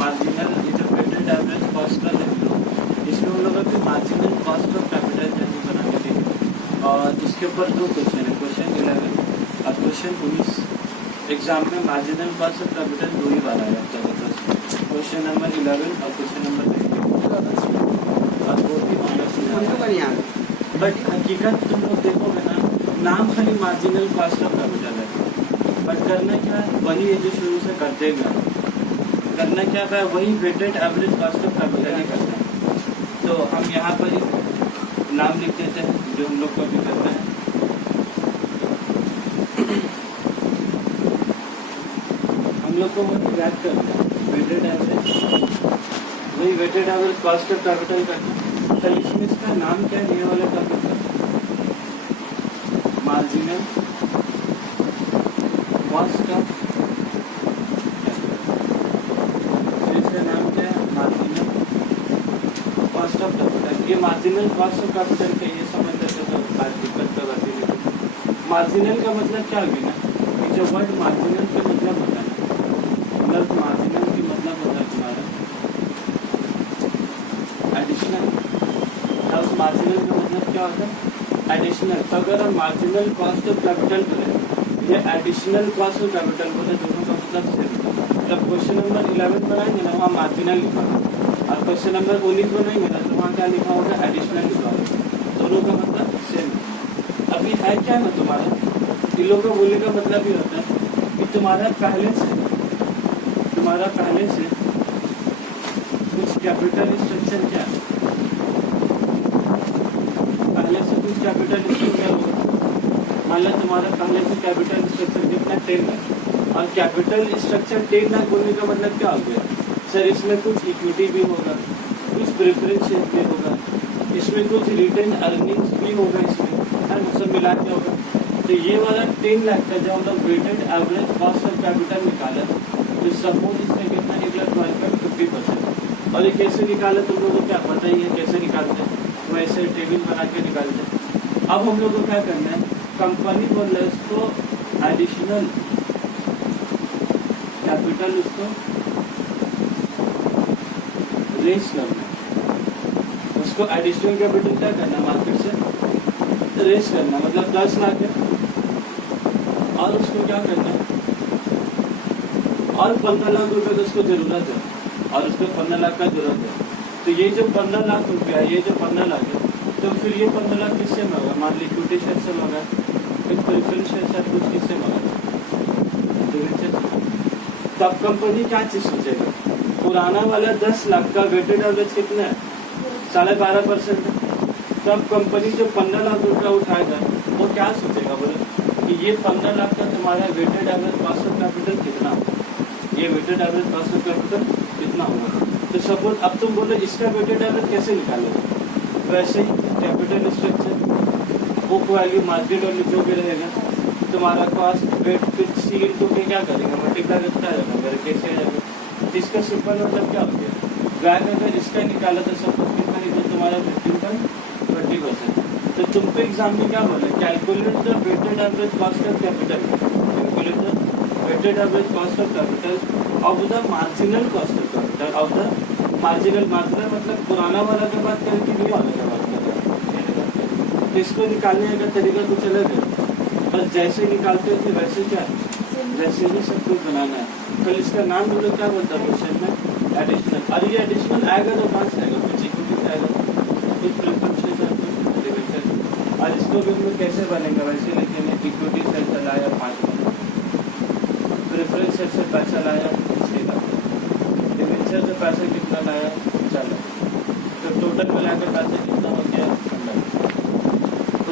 Marginal, ये जो weighted average cost का है इसमें हम लोग अभी marginal cost of capital journey बनाने थे और इसके ऊपर 2 क्वेश्चन है, क्वेश्चन 11 और क्वेश्चन 19। एग्जाम में मार्जिनल कॉस्ट ऑफ कैपिटल 2 ही बार आया था, क्वेश्चन नंबर 11 और क्वेश्चन नंबर 19 और 2 ही। बट हकीकत तुम लोग देखोगे ना, नाम खाली मार्जिनल कॉस्ट ऑफ कैपिटल है, बट करना क्या है वही है जो शुरू से करते गए। करना क्या है वही weighted average cost of capital ही करना है। तो हम यहाँ पर ही नाम लिख देते हैं जो हम लोग को अभी करना है। हम लोग को वही याद करना है वेटेड एवरेज, वही weighted average cost of capital करना है। चलिए इसमें इसका नाम क्या है, ये वाला टॉपिक का मार्जिनल कॉस्ट ऑफ, इसका नाम क्या है मार्जिनल कॉस्ट ऑफ कैपिटल। ये मार्जिनल कॉस्ट ऑफ कैपिटल का ये समझ लेते तो दिक्कत का बात है। मार्जिनल का मतलब क्या होगी ना, कि जो वर्ड मार्जिनल का मतलब होता है, मतलब मार्जिनल की मतलब होता है तुम्हारा एडिशनल। उस मार्जिनल का मतलब क्या होता है एडिशनल। तो अगर हम मार्जिनल कॉस्ट ऑफ कैपिटल करें, ये एडिशनल कॉस्ट ऑफ कैपिटल बोले, दोनों का मतलब सेम। जब क्वेश्चन नंबर 11 बनाएंगे ना वहाँ मार्जिनल लिखा होगा और क्वेश्चन नंबर 19 बनाएंगे ना तो वहाँ क्या लिखा होगा एडिशनल लिखा होगा, दोनों का मतलब सेम। अभी है क्या ना तुम्हारा, इन लोगों का बोलने का मतलब ये होता है कि तुम्हारा पहले से कुछ कैपिटल स्ट्रक्चर क्या है, पहले से कुछ कैपिटल स्ट्रक्चर होगा। मान लो तुम्हारा पहले से कैपिटल स्ट्रक्चर कितना 10 लाख, और कैपिटल स्ट्रक्चर 10 लाख बोलने का मतलब क्या हो गया सर, इसमें कुछ इक्विटी भी होगा, कुछ प्रेफरेंस शेयर भी होगा, इसमें कुछ रिटर्न अर्निंग्स भी होगा, इसमें हर सब मिला के होगा। तो ये वाला 10 लाख का जब हम लोग weighted average cost of capital निकाला तो सपोज इसमें कितना निकला 12.50%। और ये कैसे निकाला तुम लोगों को क्या पता ही है कैसे निकालते हैं, वैसे टेबल बना के निकालते हैं। अब हम लोग को क्या करना है, कंपनी बोल रहा है उसको एडिशनल कैपिटल उसको रेस करना है, उसको एडिशनल कैपिटल क्या करना है मार्केट से रेस करना, मतलब 10 लाख है और उसको क्या करना है और 15 लाख रुपए की उसको जरूरत है और उसको 15 लाख का जरूरत है। तो ये जो 15 लाख रुपया है, ये जो 15 लाख है, तो फिर ये 15 लाख किससे मांगा, मान ली इक्विटी शेयर से मांगा, एक प्रेफरेंस शेयर से कुछ किससे मांगा, तब कंपनी क्या चीज सोचेगा, पुराना वाला 10 लाख का वेटेड एवरेज कितना है 12.5% है। तब कंपनी जो 15 लाख रुपया उठाएगा वो क्या सोचेगा बोले कि ये 15 लाख का तुम्हारा weighted average cost of capital कितना होगा, ये weighted average cost of capital कितना होगा। तो सपोज अब तुम बोलो इसका वेटेड एवरेज कैसे निकालोगे, वैसे ही capital structure book value market value जो भी रहेगा तुम्हारा कॉस्ट वेट फिर सी इनटू के क्या करेगा मल्टीप्लाई करता रहेगा, अगर कैसे आएगा। इसका सिंपल मतलब क्या हो गया, वैट अगर इसका निकाला तो सपोज कितना निकला तुम्हारा 15.20%। तो तुमको एग्जाम में क्या बोला, calculate the weighted average cost of capital, calculate the weighted average cost of capital of the marginal cost of capital of the marginal. Marginal मतलब पुराना वाला का बात करें कि नया वाला का बात करें, तो इसको निकालने का तरीका कुछ अलग है, बस जैसे निकालते थे वैसे क्या वैसे ही सब कुछ बनाना है। कल इसका नाम हम लोग क्या बोलता है क्वेश्चन में एडिशनल, और ये एडिशनल आएगा तो कहाँ से आएगा, कुछ इक्विटी से आएगा, कुछ प्रेफरेंस से आएगा, और इसको भी हम लोग कैसे बनेगा वैसे लेकिन इक्विटी से चलाया 5 लाख, प्रेफरेंस से पैसा लाया 6 लाख, डिवेंचर से पैसा कितना लाया 4 लाख, तो टोटल मिलाकर पैसा कितना हो गया 15।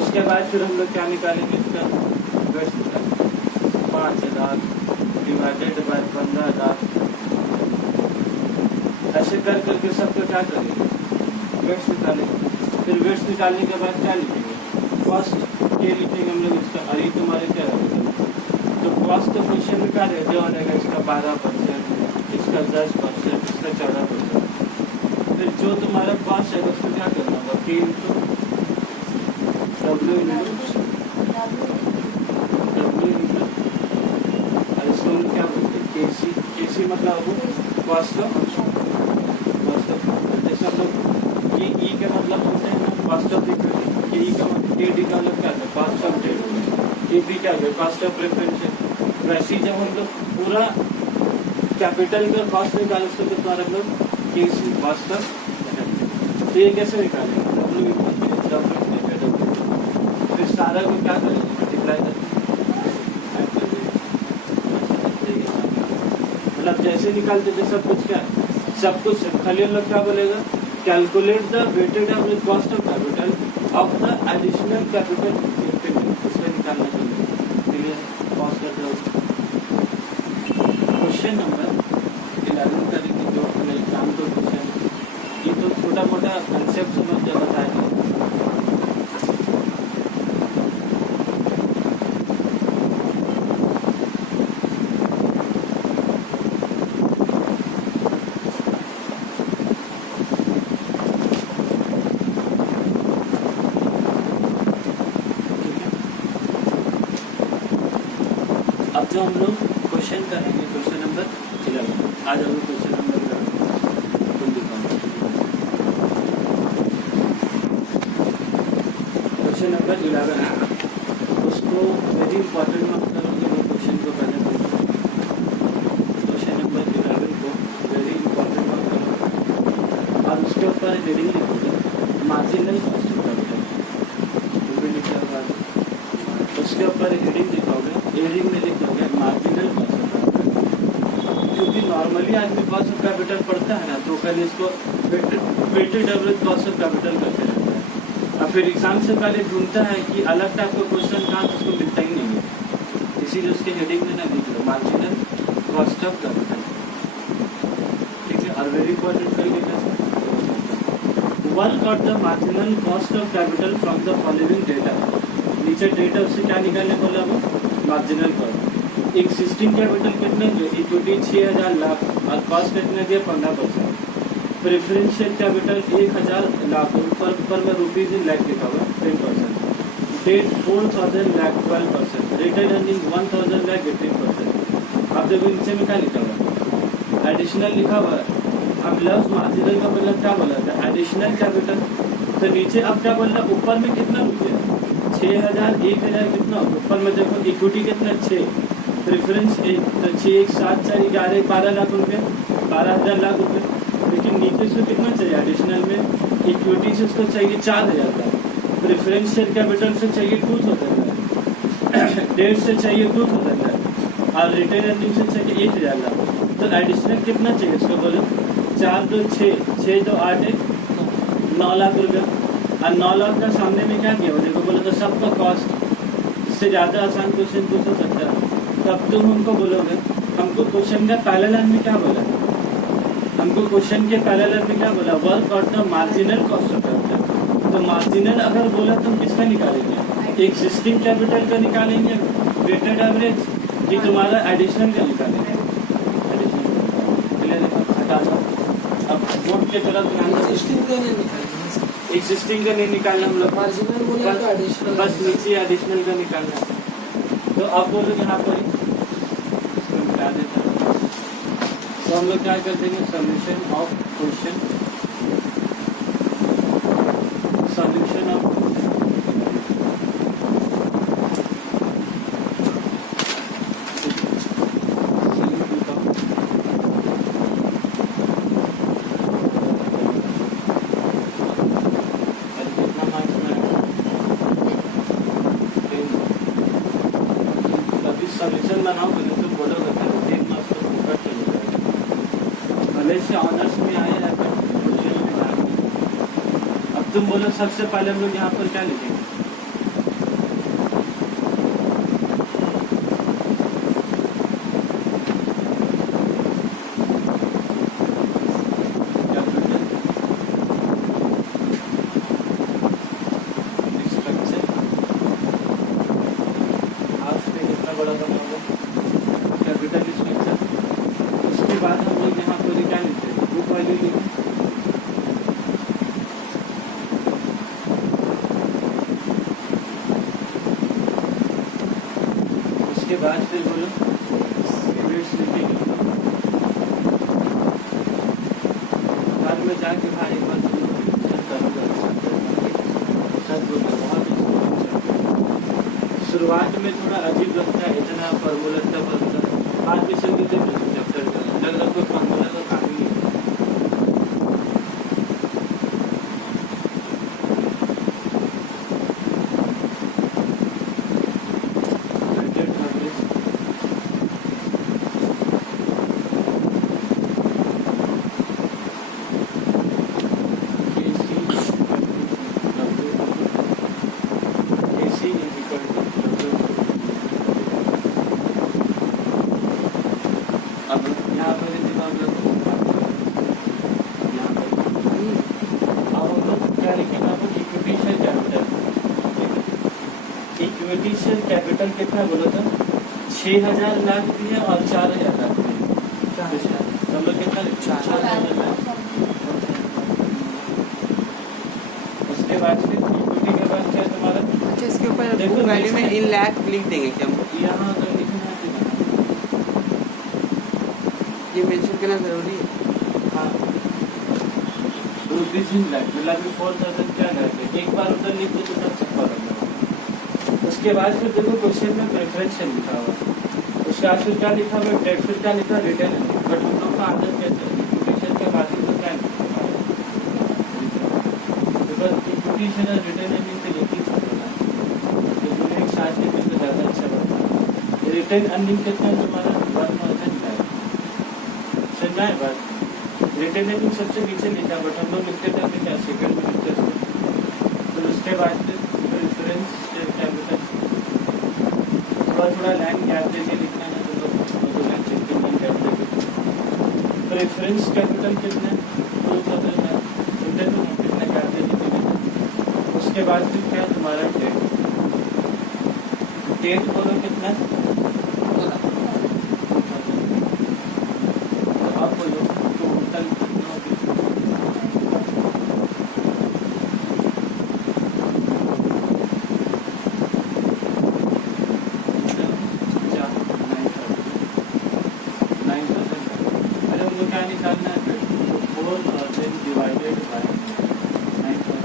उसके बाद फिर हम लोग क्या निकालेंगे, इसका वेट्स निकालेंगे 5,000 डिवाइडेड बाय 15,000, ऐसे कर करके सबको क्या करेंगे वेट्स निकालेंगे। फिर वेट्स निकालने के बाद क्या लिखेंगे, कॉस्ट ये लिखेंगे हम लोग इसका, और ये तुम्हारे क्या रहेगा, तो कॉस्ट तो क्वेश्चन में क्या रहेगा रहेगा इसका 12%, इसका 10%, इसका 14%। फिर जो तुम्हारा कॉस्ट है उसको क्या करना होगा कि डब्ल्यू और इसको हम क्या बोलते हैं केसी, केसी मतलब कॉस्ट ऑफ जैसे हम लोग ये ई का मतलब होता है ना कॉस्ट ऑफ इक्विटी, ई का मतलब ए डी का मतलब क्या है cost of debt, A B क्या है कॉस्ट ऑफ प्रेफरेंस है। वैसे ही जब हम लोग पूरा कैपिटल का कॉस्ट निकाल उसको कितना हम लोग केसी कॉस्ट ऑफ, तो ये कैसे निकालेंगे हम लोग फिर सारा को क्या करेंगे मल्टीप्लाई करेंगे, मतलब जैसे निकालते थे सब कुछ क्या सब कुछ खाली हम लोग क्या बोलेगा calculate the weighted average cost of capital of the additional capital उसका निकालना चाहिए। पॉज करते हो क्वेश्चन नंबर 11 करेंगे जो अपने एग्जाम को क्वेश्चन, ये तो छोटा मोटा कंसेप्ट समझ के बताएंगे। अब जो हम लोग क्वेश्चन करेंगे क्वेश्चन नंबर 11, आज हम लोग क्वेश्चन नंबर 11 क्वेश्चन नंबर 11 उसको वेरी इंपॉर्टेंट मत करोगे वो क्वेश्चन को पहले क्वेश्चन नंबर 11 को वेरी इंपॉर्टेंट मत करोगे और उसके ऊपर हेडिंग लिखोगे मार्जिनल कॉस्ट ऑफ कैपिटल, लिखा होगा उसके ऊपर हेडिंग लिखोगे, हेडिंग में लिखोगे मार्जिनल कॉस्ट ऑफ कैपिटल, क्योंकि नॉर्मली आदमी कॉस्ट ऑफ कैपिटल पढ़ता है ना तो पहले इसको weighted average cost of capital करके रहता है और फिर एग्जाम से पहले ढूंढता है कि अलग टाइप का क्वेश्चन कहाँ तो उसको मिलता ही नहीं है, इसीलिए उसके हेडिंग में ना लिख लो मार्जिनल कॉस्ट ऑफ कैपिटल, ठीक है। और वेरी इंपॉर्टेंट करिएगा work out the marginal cost of capital from the following data, नीचे डेटा उससे क्या निकालने बोला वो मार्जिनल कॉस्ट, एक्सिस्टिंग कैपिटल कितने दिए इक्विटी 6000 लाख और कॉस्ट कितने दिए 15%, प्रेफरेंशियल कैपिटल 1000 लाख ऊपर में रुपीज इन लाख लिखा हुआ 10%, debt 4000 lakh 12%, retained earning 1000 lakh 18%। अब जब नीचे में क्या लिखा हुआ एडिशनल लिखा हुआ है, अब लफ्ज मार्जिनल का मतलब क्या बोला था एडिशनल कैपिटल, तो नीचे अब क्या बोल रहा ऊपर में कितना रुपये 6000 1000 कितना ऊपर में देखो इक्विटी कितना 6, प्रेफरेंस 1 तो 6 1 7 4 11 12 लाख रुपये 12,000 लाख रुपये, लेकिन नीचे से कितना चाहिए एडिशनल में इक्विटी से उसको चाहिए 4000 लाख, प्रेफरेंस शेयर कैपिटल से चाहिए 2000 लाख, डेट से चाहिए 2000 लाख और रिटेन अर्निंग से चाहिए 1000 लाख, तो एडिशनल कितना चाहिए उसको बोलो 4 2 6 6 2 8 1 9 लाख रुपये, और 9 लाख का सामने में क्या किया देखो बोलो तो सबका कॉस्ट, इससे ज़्यादा आसान क्वेश्चन पूछ सकता है। तब तुम हमको बोलोगे हमको क्वेश्चन का पहले लाइन में क्या बोला, हमको क्वेश्चन के पहले लाइन में क्या बोला work out the marginal cost of capital, तो मार्जिनल अगर बोला तो हम किसका निकालेंगे एक्सिस्टिंग कैपिटल का निकालेंगे वेटेड एवरेज कि तुम्हारा एडिशनल का निकालेंगे, एडिशनल हटा दो। अब बोर्ड के तरफ एक्सिस्टिंग का नहीं निकालना हम लोग मार्जिनल बोला तो एडिशनल बस नीचे एडिशनल का निकालना, तो अब बोलो यहाँ पर इसको मिटा देता हूँ। तो हम लोग क्या कर देंगे solution of question, solution of solution बनाओ बोले तो बोलोगे तो 3 मार्क्स तो कट चले जाएगा, भले से ऑनर्स में आए या फिर क्वेश्चन में आए। अब तुम बोलो सबसे पहले हम लोग यहाँ पर क्या लिखेंगे बड़ा बनाओगे कैपिटल स्ट्रक्चर, उसके बाद हम लोग यहाँ पर क्या लिखते हैं बुक वैल्यू लिखते लगता है कि भाई एक बार तुम लोग करोगे अच्छा करोगे। सच बोलो बहुत शुरुआत में थोड़ा अजीब लगता है, इतना फॉर्मूला इतना फॉर्मूला, बाद में चल के देखो चैप्टर का लग रहा कोई फॉर्मूला तो काम ही है। अब यहाँ पर दिमाग लगो, यहाँ पर अब हम लोग क्या लिखेंगे, यहाँ पर equity share capital. Equity share capital कितना बोला था, 6,000 लाख भी है और 4,000 लाख भी है। हम लोग कितना 4,000 लाख। उसके बाद फिर इक्विटी के बाद क्या है तुम्हारा, अच्छा इसके ऊपर देखो वैल्यू में इन लाख लिख देंगे क्या हम? यहाँ तो लिखना है, ये मेंशन करना जरूरी है। हाँ रुपीज इन लाख मतलब 4,000 क्या करते, एक बार उधर लिख दो तो तब छपा रहता। उसके बाद फिर देखो क्वेश्चन में प्रेफरेंस लिखा हुआ, उसके बाद फिर क्या लिखा हुआ डेट, फिर क्या लिखा रिटर्न। बट हम लोग का आदत कैसे इक्विटेशन के बाद ही तो क्या इक्विटेशन और रिटर्न अर्निंग तो एक ही चीज है, तो दोनों एक साथ लिखे तो ज़्यादा अच्छा बनता है। रिटर्न अर्निंग कितना तुम्हारा 1,000 लाख, समझा है बात। रिटर्न अर्निंग सबसे नीचे लिखा, बट हम लोग लिखते थे क्या सेकंड में लिखते थे। फिर उसके बाद फिर प्रेफरेंस शेयर कैपिटल, थोड़ा लाइन गैप देके लिखना है तो लोग line check capital. Preference capital कितना 2,000 है, रिटर्न में कितना गैप देके। उसके बाद फिर क्या तुम्हारा डेट, डेट बोलो कितना, आप बोलो टोटल कितना होगा? अरे उनको क्या निकालना है फिर, तो 4,000 डिवाइडेड बाय 1,000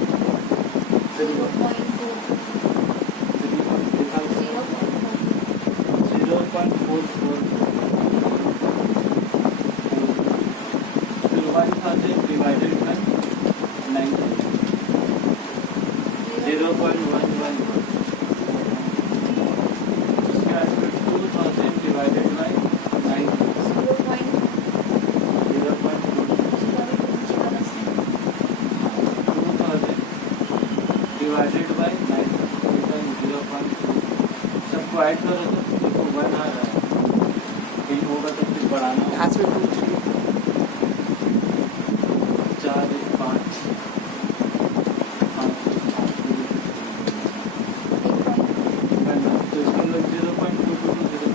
डिवाइडेड बाय 0.111। उसके बाद फिर 2,000 डिवाइडेड बाय 9, 2,000 डिवाइडेड बाय 9, 0.2। सबको ऐड करो तो देखो 1 आ रहा है, कहीं होगा तो फिर बढ़ाना होगा। हाथ में पूछ 4, 5, 5 तो इसका मतलब 0.222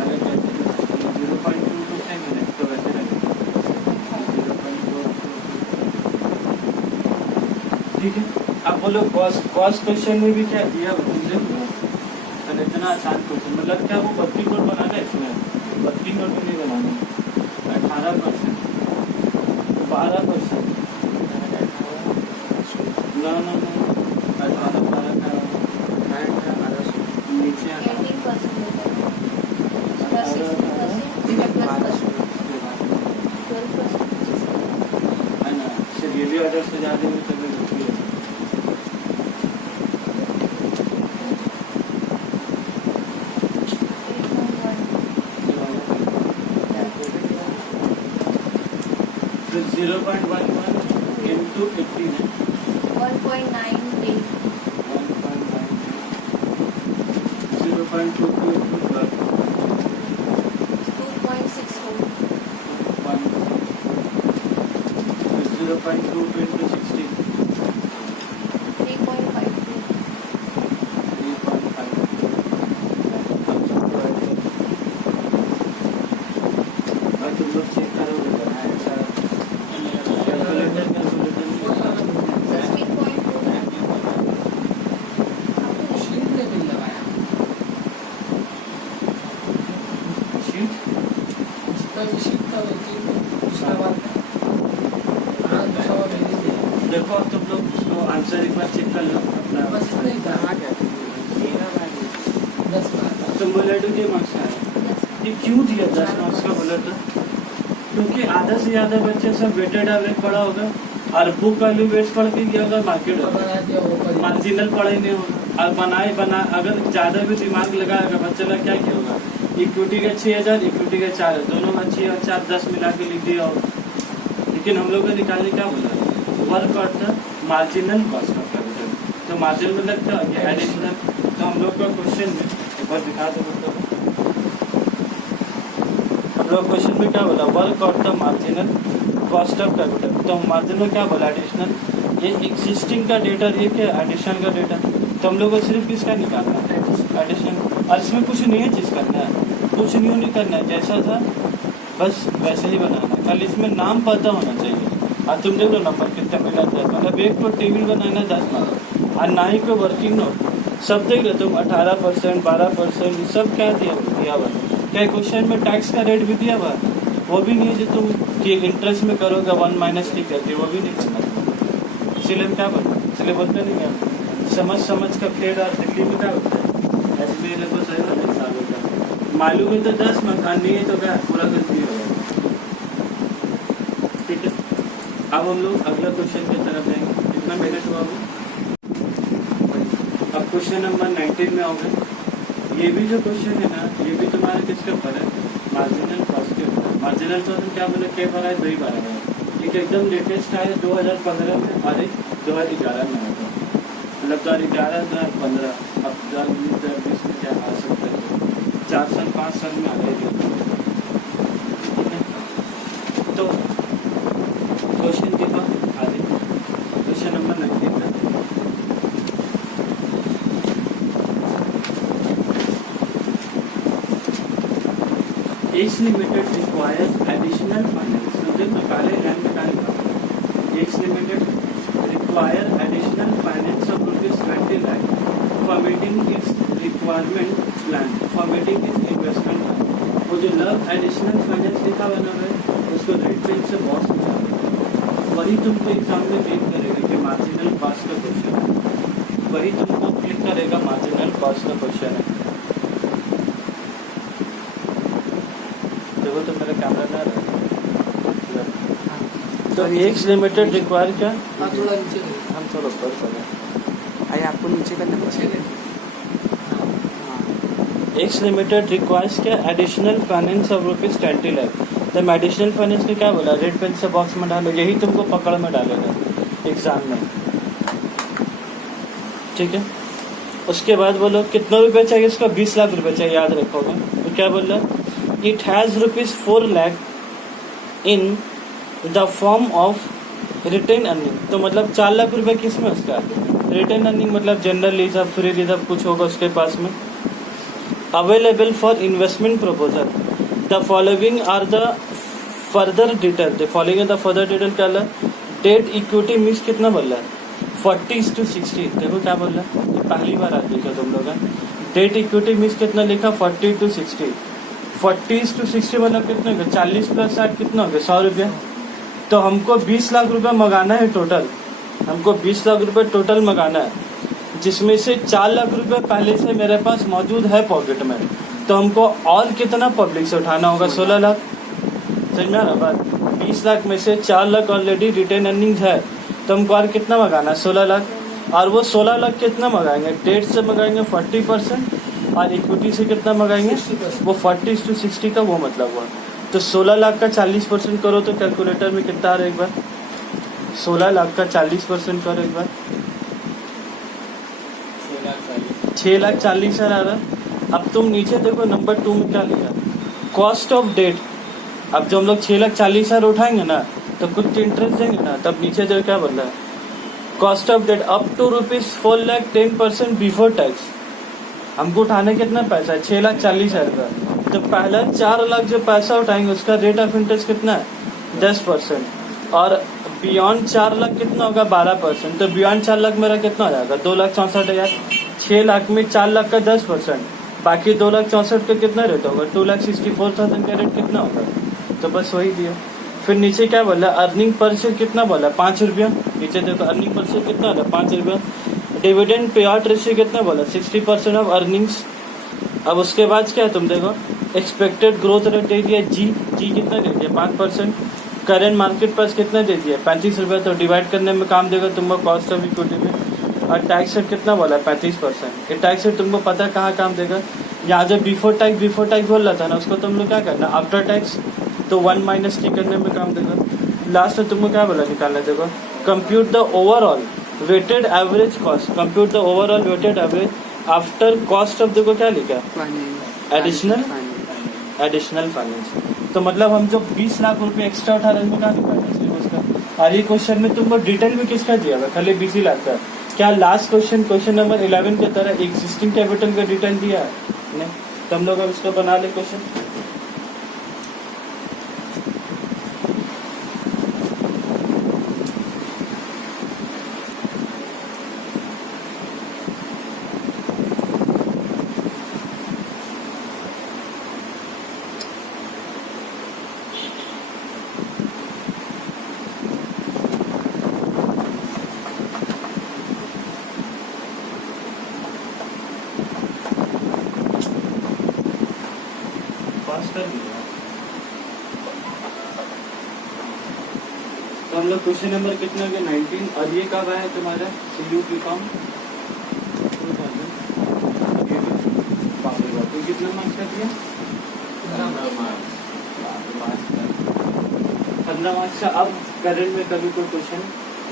अरे कैसे 0.22 सेंगे तो वैसे लगेगा 0.4। ठीक है, अब बोलो कॉस्ट क्वेश्चन में भी क्या दिया तुमसे, अरे इतना आसान क्वेश्चन, मतलब क्या वो 32 नोट बनाना है, इसमें 32 नोट भी नहीं बनाना, 18%, 12%, ना 18 12 का नीचे आता है ना, सिर्फ ये भी ऑर्डर से ज़्यादा में तभी होती है। तो 0.11 into 18 है 1.98 0.22 into 12 2.64 1 0.22 into 16 3.52 3.5। और तुम लोग चेक करोगे बनाया अच्छा कैलकुलेटर 16.2 शीट देखो अब तुम लोग उसको आंसर एक बार चेक कर लो अपना। कहाँ गया? तुम बोले तो ये मार्क्स आया, ये क्यों दिया 10 मार्क्स का बोला था? क्योंकि आधा से ज्यादा बच्चे सब वेटेड एवरेज पढ़ा होगा और बुक वैल्यू बेस पढ़ के गया होगा, मार्केट मार्जिनल पढ़ा ही नहीं होगा। और बना अगर ज्यादा भी दिमाग लगाएगा बच्चे लोग क्या किया होगा, इक्विटी का 6000 इक्विटी का 4000 दोनों में 6 और 4 10 मिला के लिख दिया होगा। लेकिन हम लोग ने निकालने क्या बोला, वर्क और the marginal cost of capital. तो मार्जिनल मतलब क्या हो गया, एडिशनल। तो हम लोग का क्वेश्चन में एक बार दिखा दो मतलब हम लोग क्वेश्चन में क्या बोला, वर्क और the marginal cost of capital. तो मार्जिनल क्या बोला, एडिशनल। ये एग्जिस्टिंग का डेटा ये क्या, एडिशनल का डेटा। तो हम लोग को सिर्फ किसका निकालना है, एडिशनल। और इसमें कुछ नहीं है चीज करना है, कुछ न्यू नहीं करना है, जैसा था बस वैसे ही बनाना है। कल इसमें नाम पता होना चाहिए। और तुम देख लो नंबर कितने मिला था, मतलब एक तो टेबल बनाना 10 मार्क्स और ना ही कोई वर्किंग नोट। सब देख लो तुम 18% 12% ये सब क्या दिया हुआ। क्या क्वेश्चन में टैक्स का रेट भी दिया हुआ, वो भी नहीं है जो तुम कि इंटरेस्ट में करोगे 1 - t करके, वो भी नहीं समझ। इसलिए हम क्या बोलते हैं, इसलिए बोलते नहीं क्या समझ का खेल। और दिल्ली में क्या होता है, अजमेर लगभग सही वाले सालों का मालूम है तो 10 मार्क्स, नहीं है तो क्या पूरा गलती होगा। ठीक है, अब हम लोग अगला क्वेश्चन की तरफ जाएंगे। कितना मिनट हुआ वो, अब क्वेश्चन नंबर 19 में आओगे। ये भी जो क्वेश्चन है ना, ये भी तुम्हारे किसके ऊपर है, मार्जिनल कॉस्ट के ऊपर। मार्जिनल कॉस्ट क्या बोले, कई बार है 2 बार है। एक एकदम लेटेस्ट आया 2015 में और एक 2011 में आया था, मतलब 2011 2015। अब 2020 में क्या आ सकता है, 4 साल 5 साल में आ गए। ठीक है, तो क्वेश्चन के बाद आगे क्वेश्चन नंबर 19 का X Limited requires additional finance. So देखो पहले रैंक निकालेगा। X Limited require additional finance of ₹20 lakh for meeting its requirement plan, for meeting its investment plan. वो जो लव एडिशनल फाइनेंस लिखा बना है उसको रेट पेन से बॉक्स में वही तुमको एग्जाम में क्लिक करेगा कि मार्जिनल कॉस्ट का क्वेश्चन है, वही तुमको क्लिक करेगा मार्जिनल कॉस्ट का क्वेश्चन है। देखो तो मेरा कैमरा ना रहा। तो X Limited रिक्वायर क्या, थोड़ा नीचे हम थोड़ा ऊपर करें, आइए आपको नीचे करना पड़ेगा। X Limited रिक्वायर्स क्या, एडिशनल फाइनेंस ऑफ ₹20 लाख। तो एडिशनल फाइनेंस ने क्या बोला, रेड पेन से बॉक्स में डालो, यही तुमको पकड़ में डालेगा एग्जाम में। ठीक है, उसके बाद बोलो कितना रुपये चाहिए, इसका 20 लाख रुपए चाहिए, याद रखोगे। तो क्या बोल रहा, it has ₹4 lakh in the form of retained earning. तो मतलब 4 लाख रुपए किसमें, उसका रिटेन अर्निंग मतलब जनरल रिजर्व, फ्री रिजर्व कुछ होगा उसके पास में। Available for investment proposal, the following are the further detail. The following the further detail क्या है, डेट इक्विटी मिक्स कितना बोल रहा है, 40:60। देखो क्या बोल रहा है, ये पहली बार आती है तुम लोग। डेट इक्विटी मिक्स कितना लिखा, 40:60। 40:60 मतलब कितने हो, 40 + 60 कितना हो गया, 100 रुपया। तो हमको 20 लाख रुपया मंगाना है टोटल, हमको 20 लाख रुपए टोटल मंगाना है, जिसमें से 4 लाख रुपए पहले से मेरे पास मौजूद है पॉकेट में। तो हमको और कितना पब्लिक से उठाना होगा, 16 लाख। समझ में आ रहा बात, 20 लाख में से 4 लाख ऑलरेडी रिटेन अर्निंग है, तो हमको और कितना मंगाना है, 16 लाख। और वो 16 लाख कितना मंगाएंगे, डेट से मंगाएंगे 40% और इक्विटी से कितना मंगाएंगे, वो 40:60 का वो मतलब हुआ। तो 16 लाख का 40% करो तो कैलकुलेटर में कितना आ रहा है एक बार, 16 लाख का 40% करो एक बार, 6,40,000 आ रहा। अब तुम नीचे देखो नंबर 2 में क्या लिखा, कॉस्ट ऑफ डेट। अब जो हम लोग 6,40,000 उठाएंगे ना तो कुछ इंटरेस्ट देंगे ना, तब नीचे जो क्या बोल रहा है, cost of debt up to ₹4 lakh 10% before tax. हमको उठाने कितना पैसा है, 6,40,000 का। तो पहला 4 लाख जो पैसा उठाएंगे उसका रेट ऑफ इंटरेस्ट कितना है, 10%। और बियॉन्ड 4 लाख कितना होगा, 12%। तो बियॉन्ड 4 लाख मेरा कितना हो जाएगा, 2,64,000। 6 लाख में 4 लाख का 10%, बाकी 2,64,000 का कितना रेट होगा, 2,64,000 का रेट कितना होगा, तो बस वही दिया। फिर नीचे क्या बोला, अर्निंग पर शेयर कितना बोला, 5 रुपया। नीचे देखो अर्निंग पर शेयर कितना बोला, 5 रुपया। डिविडेंड पे आउट रेशियो कितना बोला, 60% ऑफ अर्निंग्स। अब उसके बाद क्या है, तुम देखो एक्सपेक्टेड ग्रोथ रेट दे दिया, जी कितना दे दिया, 5%। करेंट मार्केट प्राइस कितना दे दिया, 35 रुपया। तो डिवाइड करने में काम देगा तुमको कॉस्ट ऑफ इक्विटी में। और टैक्स रेट कितना बोला, 35%। ये टैक्स रेट तुमको पता है कहाँ काम देगा, यहाँ जब बिफोर टैक्स बोल रहा था ना, उसको तुम लोग क्या करना, आफ्टर टैक्स, तो 1 माइनस टी करने में काम देगा। लास्ट में तुमको क्या बोला निकालना, देखो compute the overall weighted average cost, compute the overall weighted average after cost of, देखो क्या लिखा, एडिशनल फाइनेंस। तो मतलब हम जो 20 लाख रुपए एक्स्ट्रा उठा रहे हैं कहाँ निकालना चाहिए उसका। और ये क्वेश्चन में तुमको डिटेल में किसका दिया हुआ, खाली 20 लाख का। क्या लास्ट क्वेश्चन नंबर 11 की तरह एग्जिस्टिंग कैपिटल का डिटेल दिया है, नहीं। तो हम लोग अब इसको बना ले क्वेश्चन। तो हम लोग क्वेश्चन नंबर कितना के 19, और ये कब आया तुम्हारा CU की फॉर्म, तो कितना मार्क्स का दिया, 15 मार्क्स का। अब करंट में कभी कोई क्वेश्चन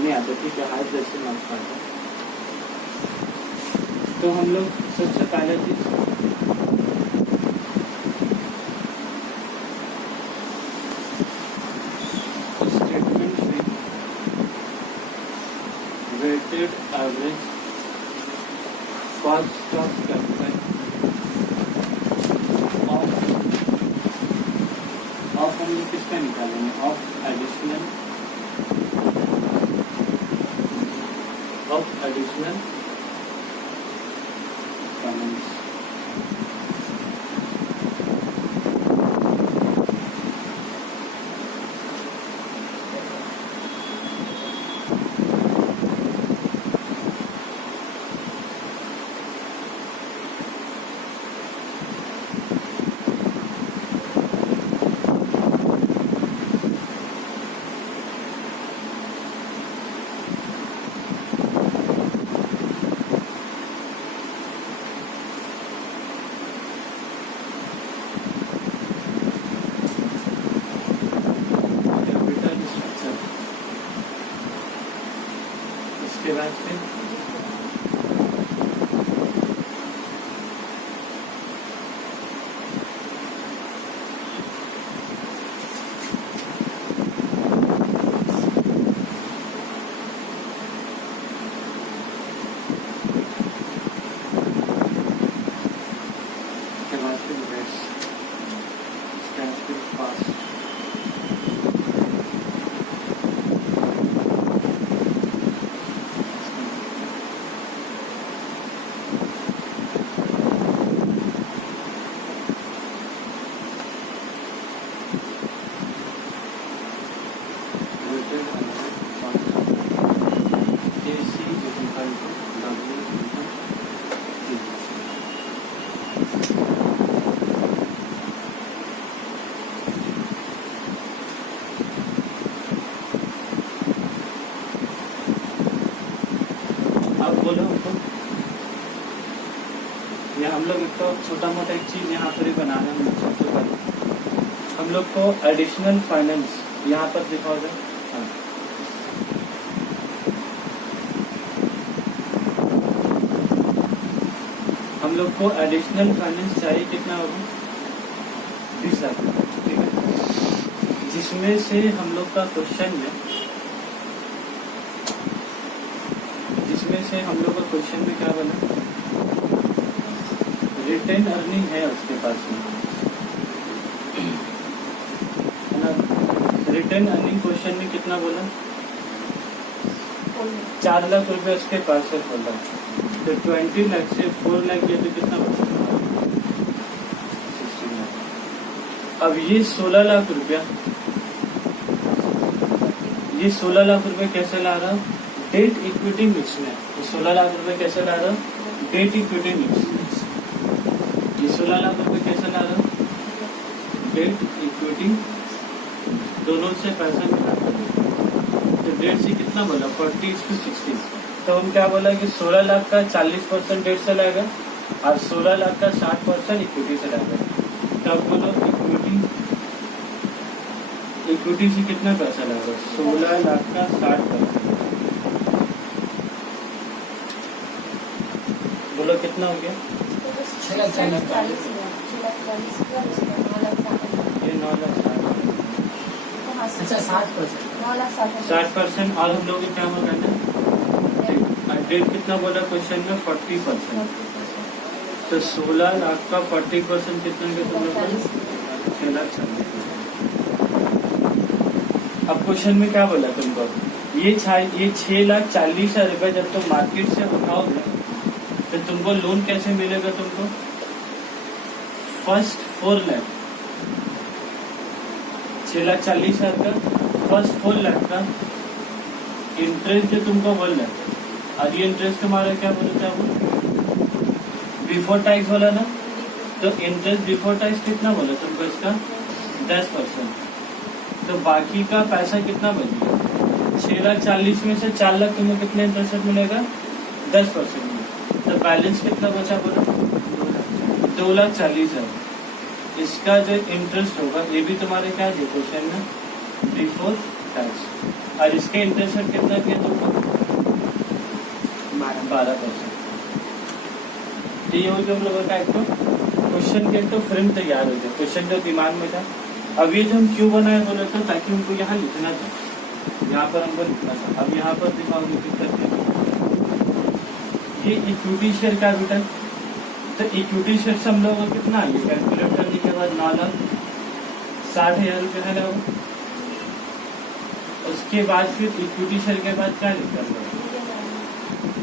नहीं आता, ठीक है, हाई 10 मार्क्स का आता। तो हम लोग सबसे पहले चीज weighted average cost of capital of हम लोग किसका निकालेंगे, of additional finance। इसके बाद फिर हम लोग एक तो छोटा मोटा एक चीज यहाँ पर ही बनाना है। सबसे पहले हम लोग को एडिशनल फाइनेंस यहाँ पर लिखा होगा, हाँ। हम लोग को एडिशनल फाइनेंस चाहिए, कितना होगा, 20 लाख, ठीक है। जिसमें से हम लोग का क्वेश्चन में, क्या बना, रिटेन अर्निंग है उसके पास में, है ना। रिटेन अर्निंग क्वेश्चन में कितना बोला, 4 लाख रुपए उसके पास है बोला। तो 20 लाख से 4 लाख ये तो कितना बचा, 16 लाख। अब ये 16 लाख रुपया, ये 16 लाख रुपए कैसे ला रहा हूँ? डेट इक्विटी मिक्स में। ये 16 लाख रुपए कैसे ला रहा हूँ? Date equity mix. ये 16 लाख रुपए कैसे ला रहा हूँ? डेट इक्विटी दोनों से पैसा मिला। तो डेट से कितना बोला? 40:60। तो हम क्या बोला कि 16 लाख का 40% डेट से लाएगा और 16 लाख का 60% इक्विटी से लाएगा। तब बोलो इक्विटी से कितना पैसा लगेगा? 16 लाख का 60%। बोलो कितना हो गया? 6,40,000 ये 9,60,000। अच्छा 60%। 60%। और हम लोग क्या बोल रहे हैं? डेट कितना बोला क्वेश्चन में? 40%। तो 16 लाख का 40% कितना के तुम लोग? 6,40,000। अब क्वेश्चन में क्या बोला तुमको? ये 6,40,000 रुपए जब तुम मार्केट से उठाओगे तो तुमको लोन कैसे मिलेगा? तुमको फर्स्ट 4 लाख, 6,40,000 का फर्स्ट 4 लाख का इंटरेस्ट जो तुमको बोल रहा है। और ये इंटरेस्ट तुम्हारा क्या बोलते हैं? बिफोर टैक्स बोला ना? तो इंटरेस्ट बिफोर टैक्स कितना बोला तुमको? इसका 10%। तो बाकी का पैसा कितना बचेगा? 6,40,000 में से 4 लाख तुमको कितने इंटरेस्ट मिलेगा? 10% में। तो बैलेंस कितना बचा बोला? 2,40,000। इसका जो इंटरेस्ट होगा ये भी तुम्हारे क्या है क्वेश्चन में? Before tax. और इसके इंटरेस्ट रेट कितना किया तुमको? 12%। तो ये हो गया हम लोगों का एक तो क्वेश्चन के तो फ्रेम तैयार हो गया। क्वेश्चन जो दिमाग में था, अब ये जो हम क्यों बनाए बोले तो ताकि उनको यहाँ लिखना था, यहाँ पर हमको लिखना था। अब यहाँ पर दिमाग में दिक्कत है, ये इक्विटी शेयर कैपिटल। तो इक्विटी शेयर से हम लोगों को कितना है? कैलकुलेट करने के बाद 9,60,000 रुपये है ना। उसके बाद फिर इक्विटी शेयर के बाद क्या लिखा है?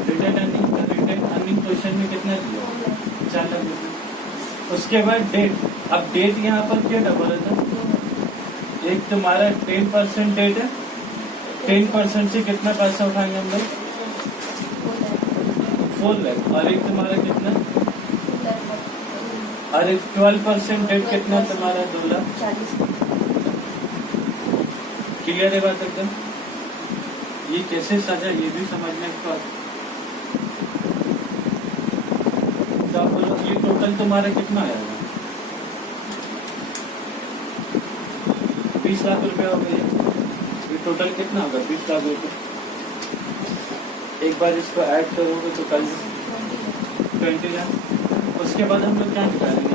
Return earning. Return earning question में कितना दिया? 4 लाख रुपये। उसके बाद डेट। अब डेट यहाँ पर क्या डबल है? एक तुम्हारा 10% डेट है, 10% से कितना पैसा उठाएंगे हम लोग? 4 लाख। और एक तुम्हारा कितना? और एक 12% डेट कितना तुम्हारा? 2 लाख। क्लियर है बात एकदम? ये कैसे सजा ये भी समझने की बात। तो आप बोलो ये टोटल तुम्हारा कितना आएगा? 20 लाख रुपए हो गए। ये टोटल कितना होगा? 20 लाख रुपए। एक बार इसको ऐड करोगे तो कल 20 लाख। उसके बाद हम लोग क्या निकालेंगे?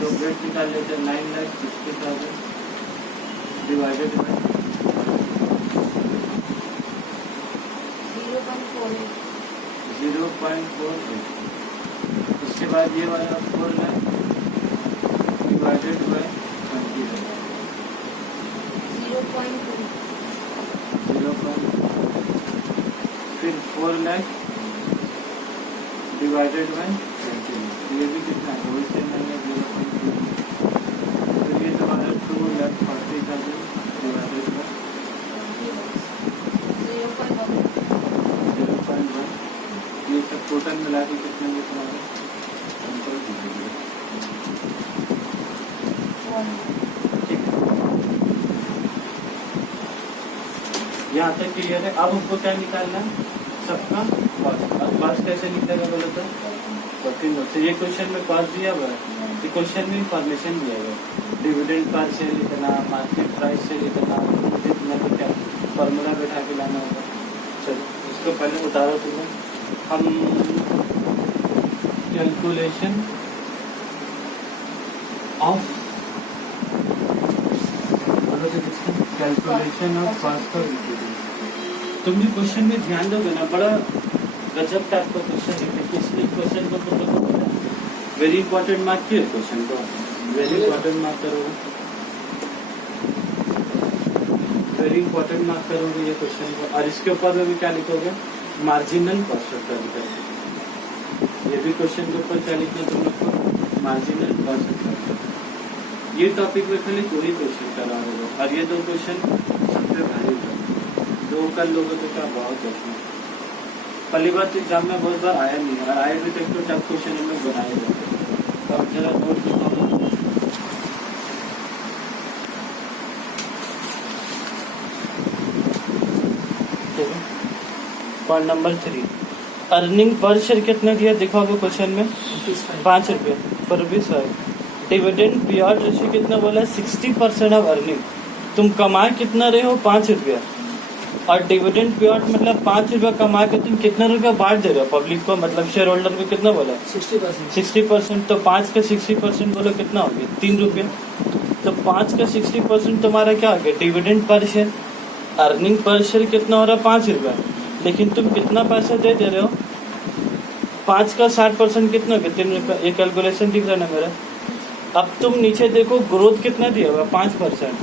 तो वेट निकाल लेते हैं। 9,60,000 डिवाइडेड बाय 0.48। उसके बाद ये वाला 4 लाख डिवाइडेड बाय 20 लाख। 0.2। फिर 4 लाख डिवाइडेड बाय 20। ये भी कितना है? वही सेम है 0.2। फिर ये तुम्हारा 2,40,000 डिवाइडेड बाय 0.1। ये सब टोटल मिला के कितना ये तुम्हारा? ठीक है, यहाँ तक क्लियर है। अब हमको क्या निकालना है? सबका कॉस्ट। अब कॉस्ट कैसे निकलेगा बोले तो 14 से। ये क्वेश्चन में कॉस्ट दिया हुआ है, ये क्वेश्चन में इंफॉर्मेशन दिया हुआ है। डिविडेंड पर शेयर इतना, मार्केट प्राइस शेयर इतना, इतना तो क्या फॉर्मूला बैठा के लाना होगा। चलो इसको पहले उतारो तुम्हें। हम calculation of calculation of cost of equity. तुम भी क्वेश्चन में ध्यान दोगे ना, बड़ा गजब टाइप का क्वेश्चन है। इसलिए क्वेश्चन को तुम लोग वेरी इंपॉर्टेंट मार्क किए क्वेश्चन को, वेरी इंपॉर्टेंट मार्क करोगे, वेरी इंपॉर्टेंट मार्क करोगे ये क्वेश्चन को। और इसके ऊपर में भी क्या लिखोगे? Marginal cost of capital. ये भी क्वेश्चन के ऊपर क्या लिखना तुम लोग को? Marginal cost of capital. ये टॉपिक में खाली 2 ही क्वेश्चन करा रहे हो और ये 2 क्वेश्चन सब पे भारी था। 2 कर लोगे तो क्या बहुत है। पहली बात तो एग्जाम में बहुत बार आया नहीं और आए भी तक तो टफ क्वेश्चन हम लोग बनाए जाते। अब जरा नोट दिखाओ। Point number 3, earning per share कितना दिया दिखाओगे क्वेश्चन में? 5 रुपये फॉर ₹5। डिविडेंड पेआउट रेशियो कितना बोला है? 60% ऑफ अर्निंग। तुम कमा कितना रहे हो? 5 रुपया। और डिविडेंड पेआउट मतलब 5 रुपया कमा के तुम कितना रुपया बांट दे रहे हो पब्लिक को, मतलब शेयर होल्डर को कितना बोला? 60%। तो 5 का 60% बोलो कितना हो गया? 3 रुपया। तो 5 का 60% तुम्हारा क्या हो गया? Dividend per share. Earning per share कितना हो रहा है? 5 रुपया। लेकिन तुम कितना पैसा दे रहे हो? 5 का 60% कितना हो गया? 3 रुपया। ये कैलकुलेशन दिख रहा है ना मेरा? अब तुम नीचे देखो, ग्रोथ कितना दिया हुआ? 5%।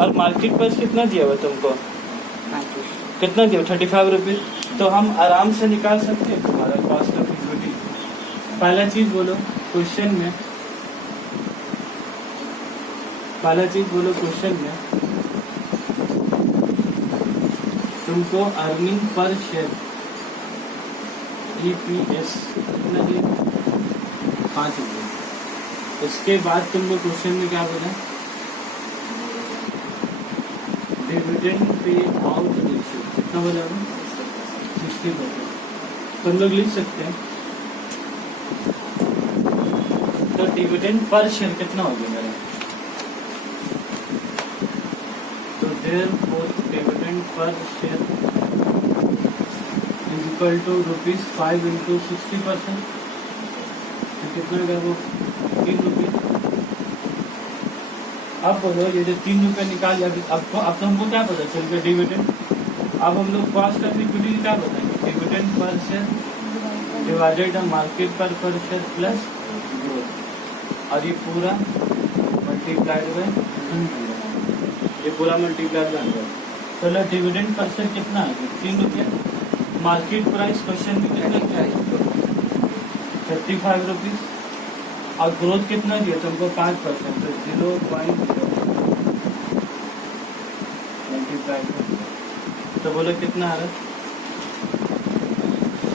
और मार्केट प्राइस कितना दिया हुआ तुमको? कितना दिया? 35 रुपये। तो हम आराम से निकाल सकते हैं तुम्हारा कॉस्ट ऑफ इक्विटी। पहला चीज बोलो क्वेश्चन में, तुमको अर्निंग पर शेयर EPS कितना दिया? 5 रुपये। इसके बाद तुमको क्वेश्चन में क्या बोला? डिविडेंड पे आउट रेशियो कितना बोला? 60%। तुम लोग लिख सकते हैं। तो डिविडेंड पर शेयर कितना हो गया मेरा? तो therefore dividend per share is equal to ₹5 into 60%। तो कितना गया वो? 3 रुपये। अब बोलो ये जो 3 रुपये निकाल लिया, अब तो हमको क्या पता चल गया? डिविडेंड। अब हम लोग कॉस्ट ऑफ इक्विटी क्या बताएंगे? Dividend per share divided market पर शेयर प्लस ग्रोथ। और ये पूरा मल्टीप्लाइड बाय 100। ये पूरा मल्टीप्लाइड बाय 100। चलो डिविडेंड पर शेयर कितना है? 3 रुपये। मार्केट प्राइस क्वेश्चन में कितना क्या है? 35 रुपीज। और ग्रोथ कितना दिया तुमको? 5%। तो 0.0 मल्टीप्लाई। तो बोलो कितना आ रहा है?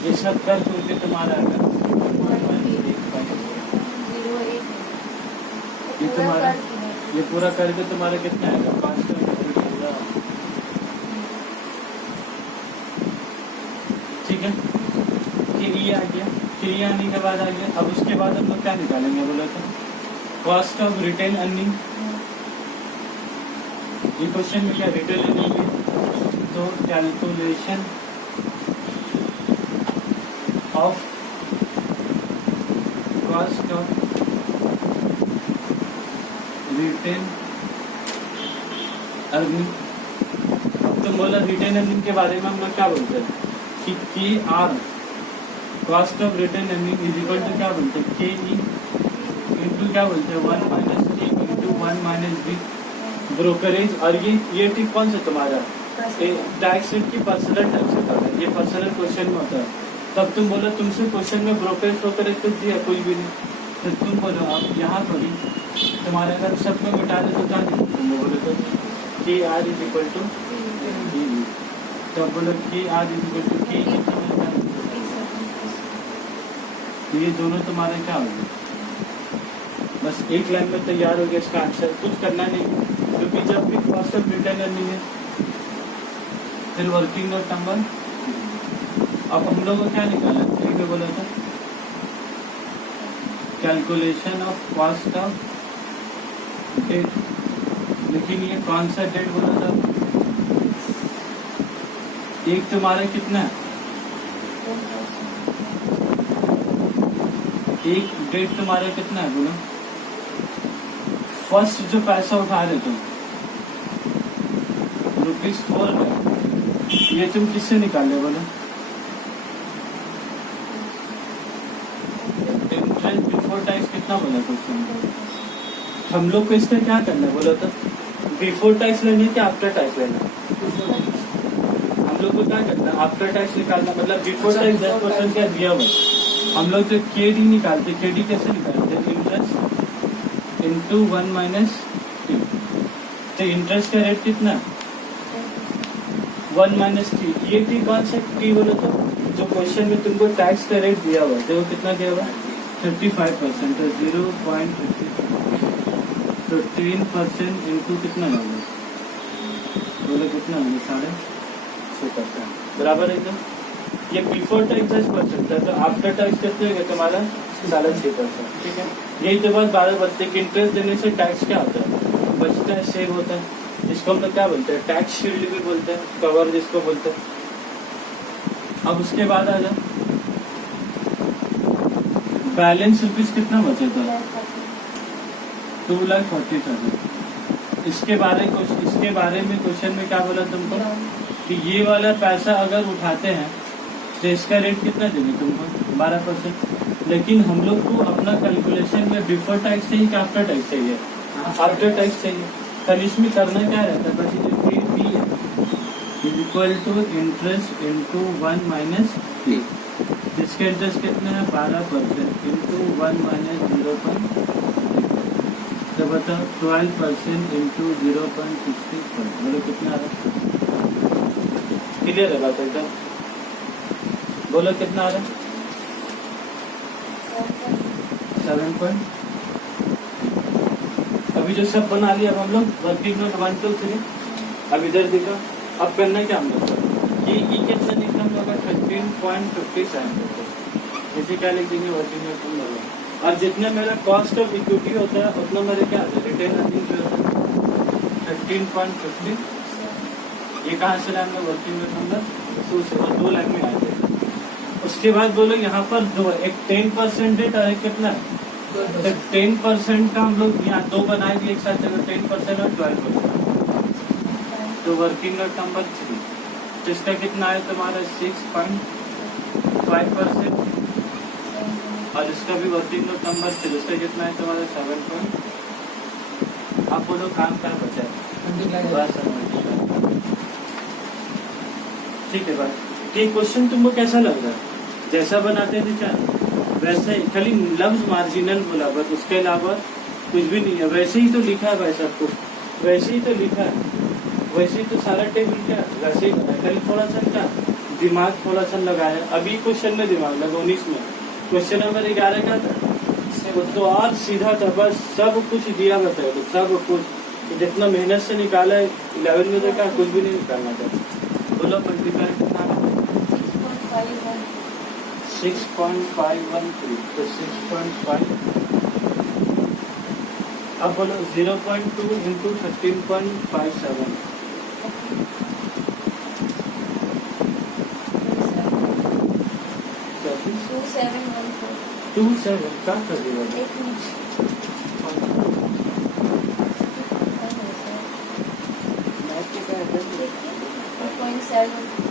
ये सब कर करके तुम्हारा आएगा 1.8। ये तुम्हारा, ये पूरा करके तुम्हारा कितना आएगा? 500। ठीक है, ये आ गया। ये आने के बाद आ गया। अब उसके बाद हम लोग क्या निकालेंगे बोलो तो? Cost of retained earning. ये क्वेश्चन में क्या रिटेन अर्निंग है? तो calculation of cost of retained earning. अब तुम बोला रिटेन अर्निंग के बारे में हम लोग क्या बोलते हैं कि KR cost of retained earning is equal to क्या बोलते हैं? KE इंटू क्या बोलते हैं? 1 minus A into 1 minus B brokerage. और ये टिक कौन सा तुम्हारा? टैक्स रेट की पर्सनल टैक्स होता है। ये पर्सनल क्वेश्चन में होता है। तब तुम बोलो तुमसे क्वेश्चन में ब्रोकरेज कुछ दिया? कोई भी नहीं। तो तुम बोलो अब यहाँ थोड़ी तुम्हारे अगर सबको मिटा दे तो क्या तुम बोलो तो KR is equal to DE। तो बोलो KR is equal to KE कितना? तो ये दोनों तुम्हारे क्या होंगे? बस एक लाइन में तैयार हो गया इसका आंसर। कुछ करना नहीं, क्योंकि जब भी कॉस्ट ऑफ रिटेन अर्निंग है फिर वर्किंग नोट नंबर। अब हम लोग को क्या निकाला? ठीक है, बोला था calculation of cost of debt. लेकिन ये कौन सा डेट बोला था? एक तुम्हारा कितना है? एक डेट तुम्हारा कितना है बोलो? फर्स्ट जो पैसा उठा रहे तुम ₹4, ये तुम किससे निकाल रहे बोलो? इंटरेस्ट बिफोर टैक्स कितना बोला क्वेश्चन? हम लोग को इसका क्या करना है बोला तो? बिफोर टैक्स लेना है कि आफ्टर टैक्स लेना? हम लोग को क्या करना है? आफ्टर टैक्स निकालना। मतलब बिफोर टैक्स 10% क्या दिया हुआ? हम लोग जो KD निकालते, KD कैसे निकालते? Into 1 minus T. तो इंटरेस्ट का रेट कितना? 1 माइनस टी। ये टी कौन सा टी बोले तो जो क्वेश्चन में तुमको टैक्स का रेट दिया हुआ है तो वो कितना दिया हुआ? 35%। तो 0.15% इंटू कितना होगा बोले कितना होगा? 6.5%। बराबर है एकदम। ये बिफोर टैक्स 10% था तो आफ्टर टैक्स कितने होगा तुम्हारा? 6.5%। ठीक है। यही तो बात 12 बचते कि इंटरेस्ट देने से टैक्स क्या होता है? बचता है, सेव होता है, जिसको हम लोग क्या बोलते हैं? टैक्स शील्ड भी बोलते हैं, कवर जिसको बोलते हैं। अब उसके बाद आ जाओ बैलेंस रुपीज कितना बचे था? 2,40,000। इसके बारे में क्वेश्चन में क्या बोला तुमको कि ये वाला पैसा अगर उठाते हैं तो इसका रेट कितना देंगे तुमको? 12%। लेकिन हम लोग को अपना कैलकुलेशन में बिफोर टैक्स चाहिए कि आफ्टर टैक्स चाहिए? आफ्टर टैक्स चाहिए। कल इसमें करना क्या रहता है? बस ये पी है equal to interest into 1 minus T. जिसका इंटरेस्ट कितना है? 12% इंटू 1 माइनस 0. तो बताओ 12% इंटू 0.65 बोलो कितना आ रहा है? क्लियर है बात एकदम? बोलो कितना आ रहा है? 7. अभी जो सब बना लिया अब हम लोग वर्किंग नोट 1 2 3। अब इधर देखो, अब करना क्या हम लोग? ये कितना लिखना हम लोग? 13.57। इसे क्या लिख देंगे? वर्किंग नोट हम लोग। और जितना मेरा कॉस्ट ऑफ इक्विटी होता है उतना मेरे क्या आता है? रिटेन अर्निंग जो होता है 13.50। ये कहाँ से लाएंगे? वर्किंग नोट नंबर 2 से। और 2 लाइन में आ जाएगा। उसके बाद बोलो यहाँ पर दो, एक 10% रेट और एक कितना? तो 10% का हम लोग यहाँ 2 बनाए दिए एक साथ, 10% और 12%। तो वर्किंग नोट नंबर 3 तो इसका कितना है तुम्हारा? 6.5%। और इसका भी वर्किंग नोट नंबर 3 उसका कितना है तुम्हारा? 7. आप बोलो काम क्या बचा है? बस ठीक है बात। ये क्वेश्चन तुमको कैसा लग रहा है? जैसा बनाते थे क्या वैसे ही, खाली लफ्ज मार्जिनल बोला बस, उसके अलावा कुछ भी नहीं है। वैसे ही तो लिखा है भाई सब कुछ, वैसे ही तो लिखा है, वैसे ही तो सारा टेबल क्या वैसे ही बना है। खाली थोड़ा सा क्या दिमाग थोड़ा सा लगाया। अभी क्वेश्चन में दिमाग लगा 19 में। क्वेश्चन नंबर 11 क्या था? वो तो और सीधा था, बस सब कुछ दिया बताया तो सब कुछ जितना मेहनत से निकाला है 11 में तो क्या कुछ भी नहीं निकालना था। बोलो मल्टीप्लाई कितना? 6.513। तो 6.5 अब बोलो 0.2 इंटू 13.57 27 क्या कर दिया?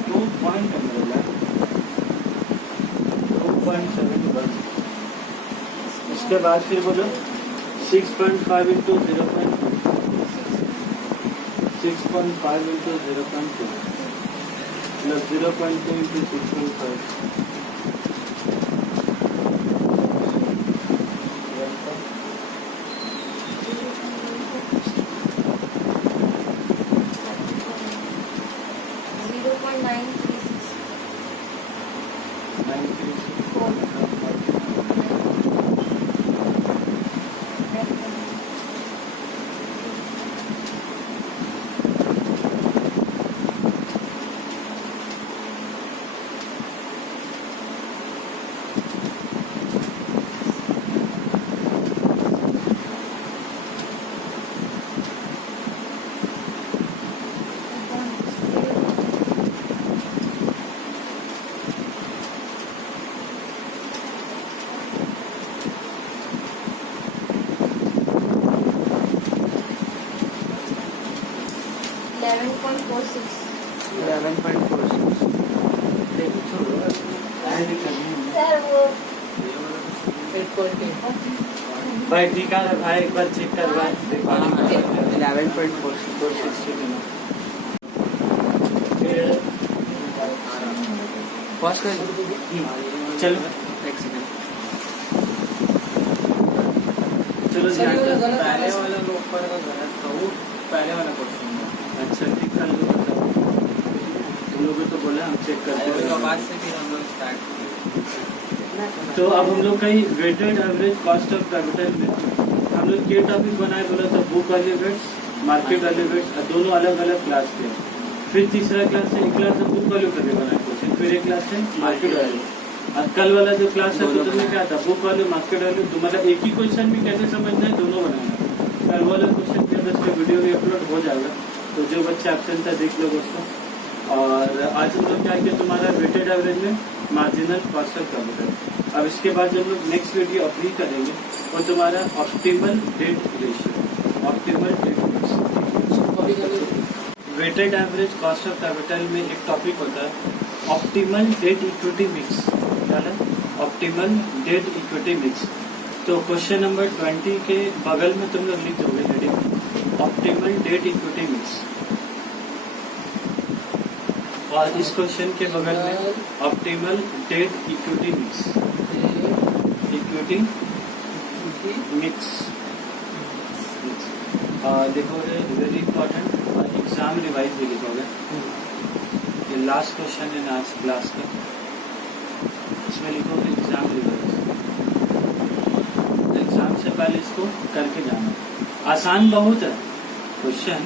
2.7 इसके बाद फिर बोलो 6.5 इंटू 6.5 इंटू 0.2 प्लस 0.2 इंटू 6.5 भाई ठीक है भाई एक बार चेक कर भाई 11.46 चलो लोग सर, ये वाला ध्यान गलत पहले वाला वाला लोग पर का गलत था वो पहले वाला क्वेश्चन था। अच्छा ठीक है, लोग बताओ। तुम लोगों तो बोला हम चेक करते और हैं। बाद से फिर हम लोग स्टार्ट किए। तो अब हम लोग कहीं weighted average cost of capital में हम लोग ये टॉपिक बनाए, बोला था book value weights, market value weights, दोनों अलग अलग क्लास के। फिर तीसरा क्लास है, एक क्लास है बुक वैल्यू करके बनाए क्वेश्चन, फिर एक क्लास है मार्केट वैल्यू। और कल वाला जो क्लास है तो तुम्हें क्या था, बुक वैल्यू मार्केट वैल्यू, तो मतलब एक ही क्वेश्चन भी कैसे समझना है, दोनों बनाना। कल वाला क्वेश्चन के अंदर इसका वीडियो भी अपलोड हो जाएगा, तो जो बच्चे एब्सेंट था देख लो उसको। और आज हम लोग क्या किया, तुम्हारा वेटेड एवरेज में मार्जिनल कॉस्ट ऑफ कैपिटल। अब इसके बाद जो हम लोग नेक्स्ट वीडियो अभी करेंगे वो तुम्हारा optimal debt ratio, optimal debt ratio. Weighted average cost of capital में एक टॉपिक होता है ऑप्टिमल डेट इक्विटी मिक्स। क्या है ऑप्टिमल डेट इक्विटी मिक्स? तो क्वेश्चन नंबर 20 के बगल में तुम लोग लिख दोगे heading optimal debt equity mix, और इस क्वेश्चन के बगल में optimal debt equity mix, equity mix. देखोगे वेरी इंपॉर्टेंट, एग्जाम रिवाइज भी लिखोगे। ये लास्ट क्वेश्चन है आज क्लास का, इसमें लिखोगे एग्जाम रिवाइज। एग्जाम से पहले इसको करके जाना। आसान बहुत है क्वेश्चन,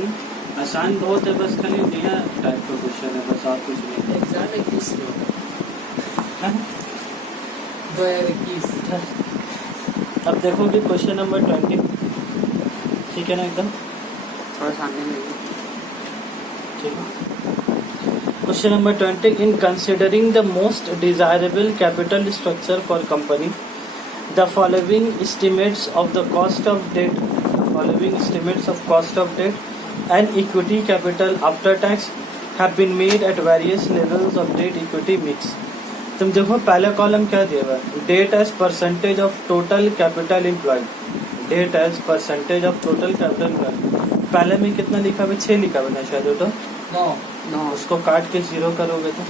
आसान बहुत है, बस खाली नया टाइप का क्वेश्चन है, बस और कुछ नहीं। एग्जाम में 21 हाँ? 2021। अब देखोगे क्वेश्चन नंबर 20, ठीक है ना एकदम थोड़ा सामने में ठीक है। Question number 20, in considering the most desirable capital structure for company the following estimates of the cost of debt, the following estimates of cost of debt and equity capital after tax have been made at various levels of debt equity mix। तुम देखो पहला column क्या दिया हुआ है, debt as percentage of total capital employed, debt as percentage of total capital employed. पहले में कितना लिखा हुआ, 6 लिखा हुआ ना शायद, तो 9 उसको काट के 0 करोगे तो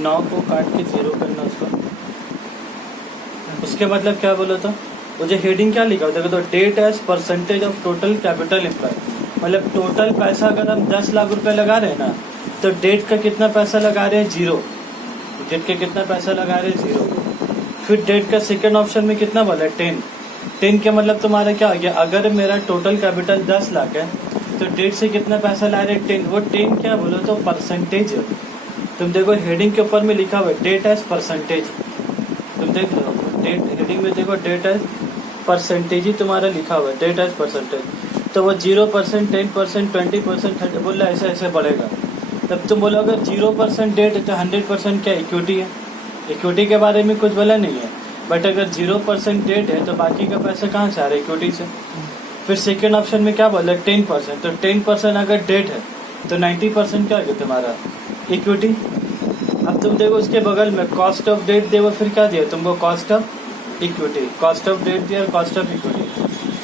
9 को काट के 0 करना उसको। उसके मतलब क्या बोलो तो वो जो हेडिंग क्या लिखा हुआ देखो, तो debt as percentage of total capital employed, मतलब टोटल पैसा अगर हम 10 लाख रुपए लगा रहे हैं ना, तो डेट का कितना पैसा लगा रहे हैं, 0। डेट का कितना पैसा लगा रहे हैं, 0। फिर डेट का सेकंड ऑप्शन में कितना बोला, 10। 10 के मतलब तुम्हारा क्या हो गया, अगर मेरा टोटल कैपिटल 10 लाख है तो डेट से कितना पैसा ला रहे हैं, 10। वो 10 क्या बोलो तो परसेंटेज। तुम देखो हेडिंग के ऊपर में लिखा हुआ है डेट एज परसेंटेज, तुम देख लो डेट हेडिंग में देखो डेट एज परसेंटेज ही तुम्हारा लिखा हुआ है, डेट एज परसेंटेज। तो वो 0%, 10%, 20%, 30 बोल रहा ऐसे ऐसे बढ़ेगा। तब तुम बोलो अगर 0% डेट है तो 100% क्या इक्विटी है, इक्विटी के बारे में कुछ बोला नहीं है। बट अगर 0% डेट है तो बाकी का पैसा कहाँ से आ रहा है, इक्विटी से। फिर सेकेंड ऑप्शन में क्या बोला, 10%, तो 10% अगर डेट है तो 90% क्या है तुम्हारा इक्विटी। अब तुम देखो उसके बगल में कॉस्ट ऑफ डेट देखो, फिर क्या दिया तुमको, cost of equity, cost of debt दिया, कॉस्ट ऑफ इक्विटी।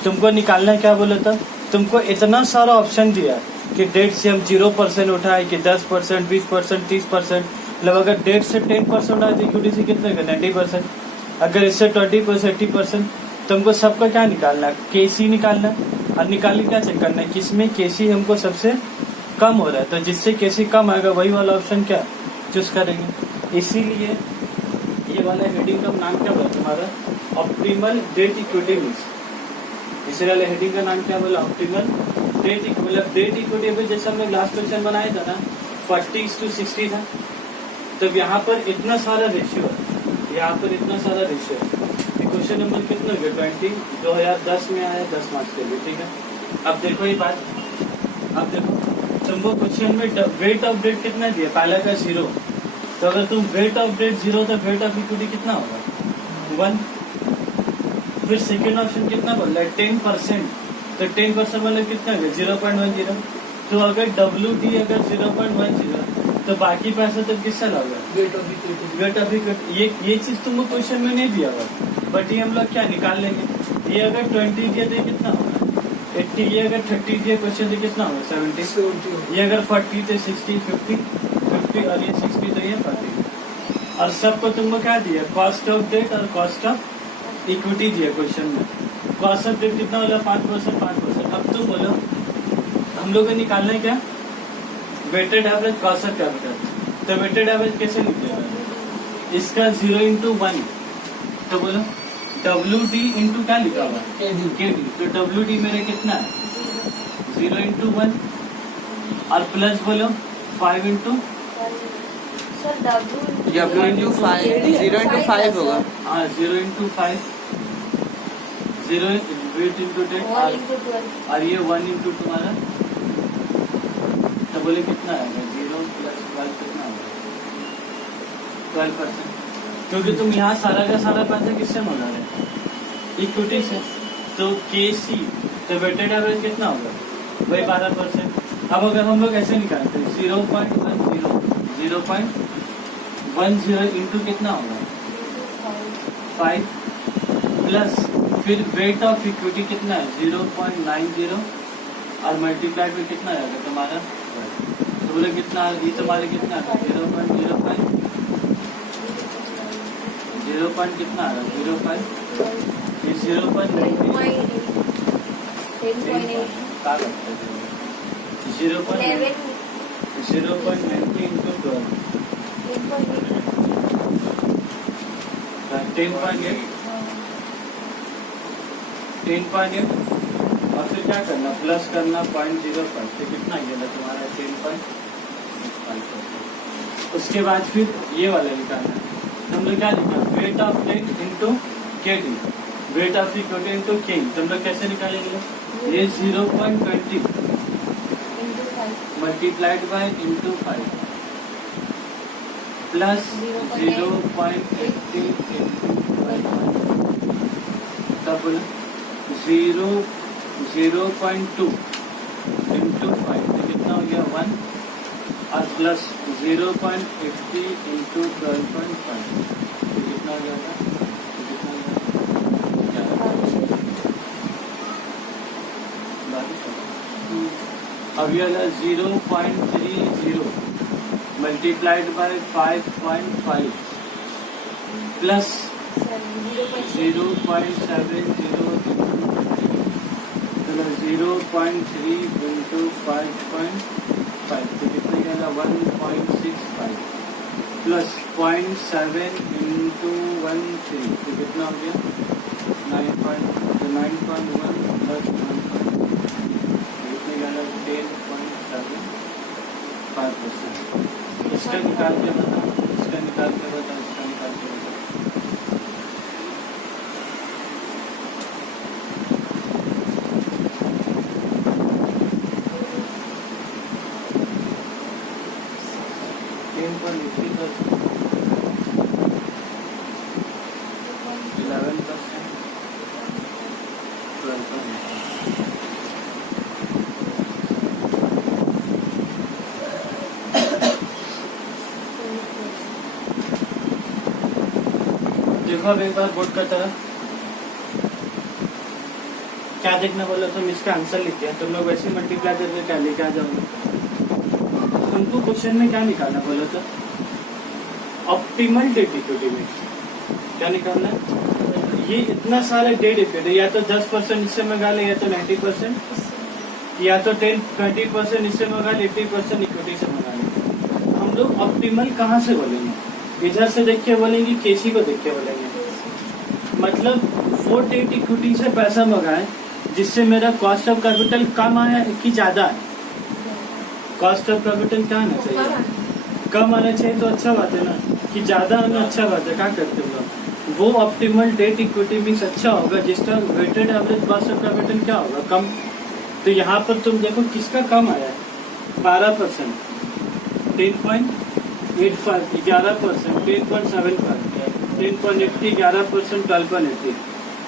तुमको निकालना क्या बोला था, तुमको इतना सारा ऑप्शन दिया कि डेट से हम 0% उठाए कि 10%, 20%, 30%, मतलब अगर डेट से 10% उठाए तो इक्विटी से कितने का 90%, अगर इससे 20%, 80%, तुमको सबका क्या निकालना है, केसी निकालना है। और निकाल के क्या चेक करना है, किसमें केसी हमको सबसे कम हो रहा है, तो जिससे केसी कम आएगा वही वाला ऑप्शन क्या चूज करेंगे। इसीलिए ये वाला हेडिंग का नाम क्या बोला तुम्हारा, ऑप्टिमल डेट इक्विटी मिक्स। इसी वाले हेडिंग का नाम क्या बोला, ऑप्टिमल डेट, मतलब डेट इक्विटी पे जैसे हमने लास्ट क्वेश्चन बनाया था ना 40:60 था, तब यहाँ पर इतना सारा रेशियो है, यहाँ पर इतना सारा रेशियो है। क्वेश्चन नंबर कितना हो गया, 20, 2010 में आया 10 मार्क्स के लिए, ठीक है। अब देखो ये बात, अब देखो तुमको क्वेश्चन में वेट ऑफ डेट कितना दिया, पहला का 0, तो अगर तुम वेट ऑफ डेट 0 तो वेट ऑफ इक्विटी कितना होगा, 1। फिर सेकेंड ऑप्शन कितना बोल रहा है, 10%, तो 10% मतलब कितना है 0.10। तो अगर WD अगर 0.10 तो बाकी पैसा तो किससे लगा, wait of equity. Wait of equity. ये चीज तुमको क्वेश्चन में नहीं दिया हुआ, बट ये हम लोग क्या निकाल लेंगे। ये अगर 20 दिया तो कितना होगा 80, ये अगर 30 दिया क्वेश्चन तो कितना होगा 70, ये अगर 40 तो 60, 50 और ये 60 तो ये 40। और सबको तुमको क्या दिया, कॉस्ट ऑफ डेट और कॉस्ट ऑफ इक्विटी दिया क्वेश्चन में। कॉस्ट ऑफ डेट कितना होला 5%। अब तुम बोलो हम लोग को निकालना है क्या weighted average cost of capital. तो वेटेड एवरेज कैसे निकलेगा इसका 0/1 तो बोलो WD इंटू क्या लिखा हुआ KD। तो WD मेरे कितना है 0/1 और प्लस बोलो 5 into sir W W into 5 0 into 5 होगा। हाँ 0/5 0 वेट इंटू डेट 1 into 12 और ये 1 इंटू तुम्हारा तो बोले कितना आएगा 0 + 12 कितना होगा 12%। क्योंकि तुम यहाँ सारा का सारा पैसा किससे मंगा रहे हो इक्विटी से। तो KC तो वेटेड एवरेज कितना होगा वही 12%। अब अगर हम लोग ऐसे निकालते हैं 0.10 इंटू कितना होगा 5 प्लस फिर वेट ऑफ इक्विटी कितना है 0.90 और मल्टीप्लाइड में कितना आएगा तुम्हारा तो बोले कितना ये तुम्हारे कितना है 0.05 कितना आ रहा 0.5 ये 0.90 0.90 इंटू 12 10.8 और फिर क्या करना प्लस करना 0.05 तो कितना गया तुम्हारा 10.5। उसके बाद फिर ये वाला निकालना हम लोग क्या लिखा weight of debt into KD weight of equity into K। तो हम लोग कैसे निकालेंगे ये 0.20 multiplied by into 5 plus 0.80 into 12 तब बोला 0.2 इंटू 5 तो कितना हो गया 1 और प्लस 0.80 इंटू 12.5 तो कितना हो जाएगा अब ये 0.30 मल्टीप्लाइड बाय 5.5 प्लस 0.70 0.3 इंटू 5.5 तो कितना जाएगा 1.65 प्लस 0.7 इंटू 13 तो कितना हो गया 9.1 प्लस 1.5 10.75%। इसका निकाल के बताओ इसका निकाल के बताओ इसका निकाल के बताओ देखो अब एक बार बोर्ड का तरह क्या देखना बोला तुम इसका आंसर लिख दिया तुम लोग वैसे मल्टीप्लाई करके क्या लेके आ जाओगे। तुमको क्वेश्चन में क्या निकालना बोला था ऑप्टिमल डेट इक्विटी में क्या निकालना है ये इतना सारा डेट इक्विटी या तो 10% इससे मंगा ले या तो 90% या तो 20% इससे मंगा ले 80% इक्विटी से मंगा ले। हम लोग ऑप्टिमल कहाँ से बोलेंगे इधर से देख के बोलेंगे केसी को देख के बोलेंगे मतलब वो डेट इक्विटी से पैसा मंगाए जिससे मेरा कॉस्ट ऑफ कैपिटल कम आया कि ज्यादा है। कॉस्ट ऑफ कैपिटल क्या आना चाहिए कम आना चाहिए तो अच्छा बात है ना कि ज्यादा आना अच्छा बात है। क्या करते हो लोग वो ऑप्टिमल डेट इक्विटी मिक्स अच्छा होगा जिसका weighted average cost of capital क्या होगा कम। तो यहाँ पर तुम देखो किसका कम आया है 12% 10.85 11% 10.75 10.80 11% 12.80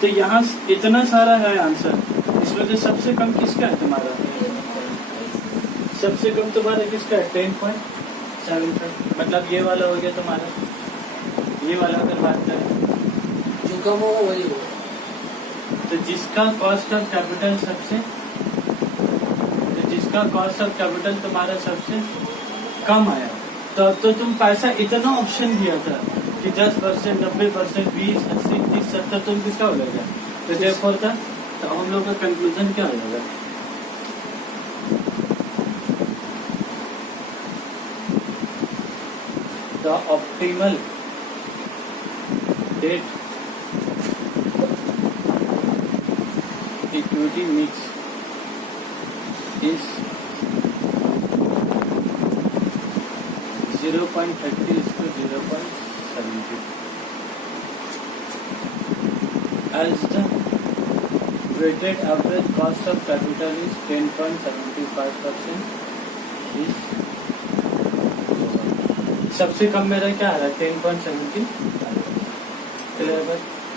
तो यहाँ इतना सारा है आंसर। इसमें से सबसे कम किसका है तुम्हारा सबसे कम तुम्हारा किसका है 10.75 मतलब ये वाला हो गया तुम्हारा। ये वाला अगर बात करें जो कम होगा वही होगा तो जिसका कॉस्ट ऑफ कैपिटल तुम्हारा सबसे कम आया तो अब तो तुम पैसा इतना ऑप्शन दिया था कि 10% 90% 20 80 30 70 तुम किसका हो जाएगा तो therefore the तो अब हम लोग का कंक्लूजन क्या होगा? The optimal debt equity mix is 0.30 to 0.70 as the weighted average cost of capital is 10.75% is सबसे कम मेरा क्या आ रहा है 10.70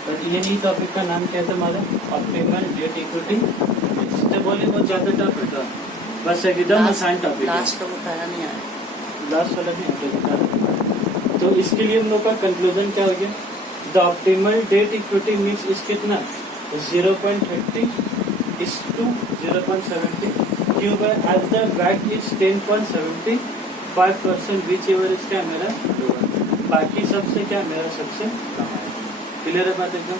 बट ये नहीं टॉपिक का नाम क्या है तुम्हारा ऑप्टिमल डेट इक्विटी तो बोले बहुत ज्यादा टफ है बस एकदम आसान टॉपिक है लास्ट का वो पहला नहीं आया। लास्ट वाला नहीं तो इसके लिए हम लोग का कंक्लूजन क्या हो गया the optimal debt equity mix is कितना 0.30 is to 0.70 क्यों बाय एज द वैट इज 10.75% विच एवर इज क्या मेरा बाकी सबसे क्या मेरा सबसे कम है क्लियर है बात एकदम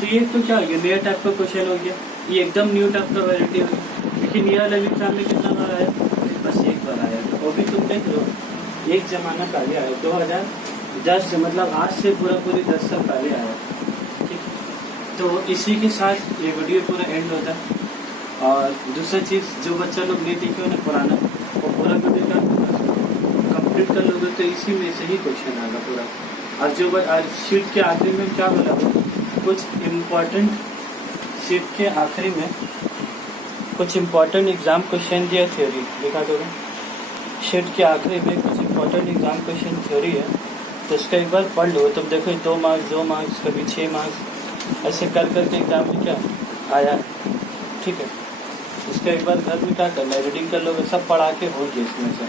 तो ये तो क्या हो गया नया टाइप का क्वेश्चन हो गया ये एकदम न्यू टाइप का वैरायटी हो गया लेकिन ये वाला एग्जाम में कितना बार आया बस एक बार आया तो वो भी तुम देख लो एक जमाना पहले आया 2010 से मतलब आज से पूरी 10 साल पहले आया ठीक तो इसी के साथ ये वीडियो पूरा एंड होता है और दूसरा चीज़ जो बच्चा लोग नहीं देखे ना पुराना वो पूरा वीडियो का कंप्लीट कर लोगे तो इसी में से ही क्वेश्चन आएगा पूरा और जो आज शीट के आखिरी में क्या बोला कुछ इम्पोर्टेंट शीट के आखिरी में कुछ इम्पोर्टेंट एग्जाम क्वेश्चन दिया थ्योरी देखा दोगे शीट के आखिरी में कुछ इम्पोर्टेंट एग्जाम क्वेश्चन थ्योरी है तो उसका एक बार पढ़ लो तब देखो 2 मार्क्स कभी 6 मार्क्स ऐसे कर करके एग्जाम में क्या आया ठीक है इसका एक बार घर में क्या करना है रीडिंग कर लोगे सब पढ़ा के हो गया इसमें से